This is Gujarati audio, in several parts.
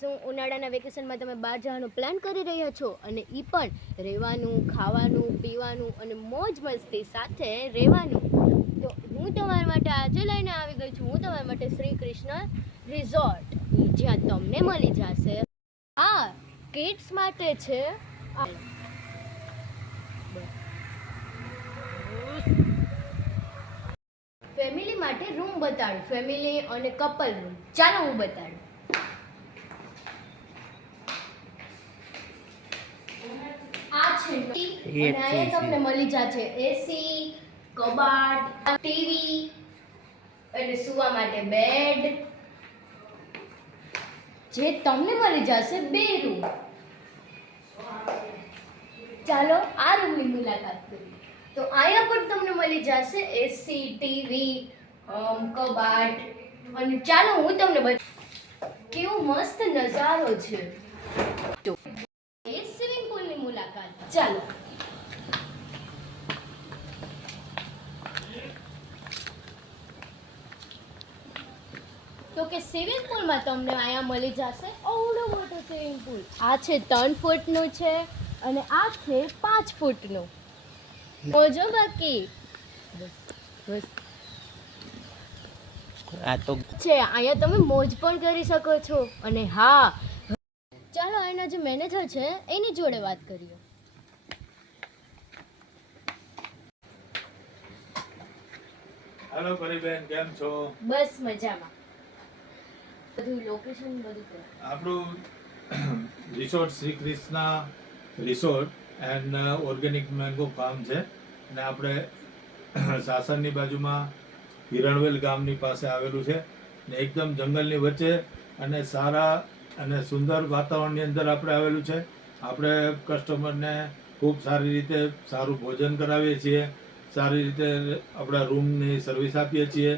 શું ઉનાળાના વેકેશનમાં તમે બહાર જવાનો પ્લાન કરી રહ્યા છો અને એ પણ રહેવાનું, ખાવાનું, પીવાનું અને મોજ મસ્તી સાથે રહેવાનું? તો હું તમારા માટે આજે લઈને આવી ગઈ છું. હું તમારા માટે શ્રી કૃષ્ણ રિઝોર્ટ, જ્યાં તમને મળી જશે કિડ્સ માટે છે. ફેમિલી માટે રૂમ બતાડું, ફેમિલી અને કપલ રૂમ. ચાલો હું બતાડું. આ છે અને અહીંયા તમને મળી જશે એસી, કબાટ, ટીવી અને સુવા માટે બેડ. જે તમને મળી જશે 2 રૂમ. ચાલો આ રૂમની મુલાકાત કરીએ. તો અહીંયા પણ તમને મળી જશે એસી, ટીવી, કબાટ અને ચાલો હું તમને કેવો મસ્ત નજારો છે. તો એ સ્વિમિંગ પુલની મુલાકાત. ચાલો. તો કે સ્વિમિંગ પુલમાં તમને અહીંયા મળી જશે ઓવડો મોટો સ્વિમિંગ પુલ. આ છે 3 ફૂટનું છે અને આ છે 5 ફૂટનું. મોજો બાકી બસ આ તો છે. અહીંયા તમે મોજ પણ કરી શકો છો. અને હા, ચાલો અહીંના જે મેનેજર છે એની જોડે વાત કરીએ. હેલો પરીબેન, કેમ છો? બસ મજામાં. બધું લોકેશન બધું કહો. આપણું resort Shri Krishna resort and organic mango farm છે અને આપણે સાસણની બાજુમાં હિરણવેલ ગામની પાસે આવેલું છે ને એકદમ જંગલની વચ્ચે અને સારા અને સુંદર વાતાવરણની અંદર આપણે આવેલું છે. આપણે કસ્ટમરને ખૂબ સારી રીતે સારું ભોજન કરાવીએ છીએ, સારી રીતે આપણા રૂમની સર્વિસ આપીએ છીએ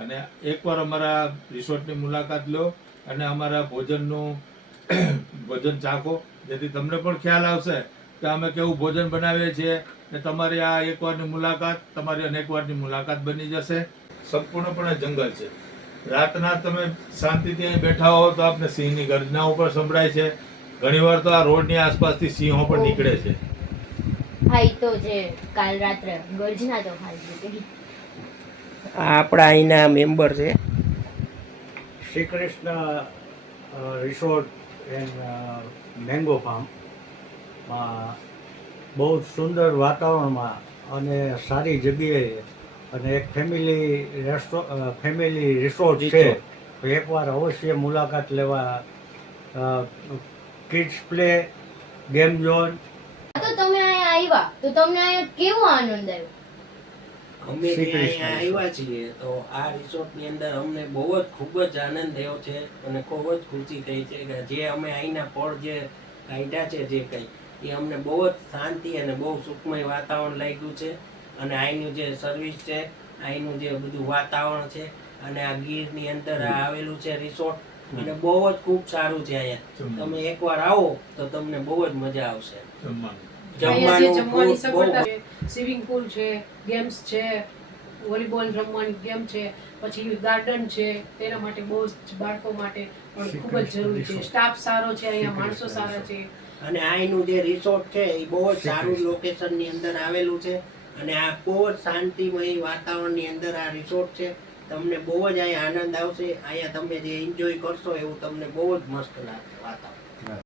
અને એકવાર અમારા રિસોર્ટની મુલાકાત લો અને અમારા ભોજનનું ભોજન ચાખો, જેથી તમને પણ ખ્યાલ આવશે કે અમે કેવું ભોજન બનાવીએ છીએ. ને તમારી આ એકવારની મુલાકાત તમારી અનેકવારની મુલાકાત બની જશે. સંપૂર્ણપણે જંગલ છે. રાતના તમે શાંતિથી અહીં બેઠા હો તો આપને સિંહની ગર્જનાઓ પણ સંભળાય છે. ઘણીવાર તો આ રોડની આસપાસથી સિંહો પણ નીકળે છે. હા, તો જે કાલ રાત્રે ગર્જના તો ખાલી. આ આપણા અહીંના મેમ્બર છે. Shri Krishna resort and mango farm બહુ સુંદર વાતાવરણમાં અને સારી જગ્યાએ અને એક ફેમિલી રિસોર્ટ છે. તો એકવાર અવશ્ય મુલાકાત લેવા. Kids play, game zone. તો તમે અહીંયા આવ્યા તો તમને અહીંયા કેવો આનંદ આવ્યો? અમે જે અહીંયા આવ્યા છીએ તો આ રિસોર્ટની અંદર અમને બહુ જ ખૂબ જ આનંદ થયો છે અને ખૂબ જ ખુશી થઈ છે કે જે અમે અહીંના પળ જે કાઢ્યા છે, જે કંઈ એ અમને બહુ જ શાંતિ અને બહુ સુખમય વાતાવરણ લાગ્યું છે. અને અહીંનું જે સર્વિસ છે, અહીંનું જે બધું વાતાવરણ છે અને આ ગીરની અંદર આ આવેલું છે રિસોર્ટ, અને બહુ જ ખૂબ સારું છે. અહીંયા તમે એકવાર આવો તો તમને બહુ જ મજા આવશે. જમવાની સગવડતા છે, સ્વિમિંગ પુલ છે, ગેમ્સ છે, વોલીબોલ રમવાની ગેમ છે, પછી ગાર્ડન છે, તેના માટે બહુ જ બાળકો માટે પણ ખૂબ જ જરૂરી છે. સ્ટાફ સારો છે, અહીંયા માણસો સારા છે. અને અહીંનું જે રિસોર્ટ છે એ બહુ જ સારું લોકેશનની અંદર આવેલું છે અને આ બહુ જ શાંતિમય વાતાવરણની અંદર આ રિસોર્ટ છે. તમને બહુ જ અહીંયા આનંદ આવશે. અહીંયા તમે જે એન્જોય કરશો એવું તમને બહુ જ મસ્ત લાગશે વાતાવરણ.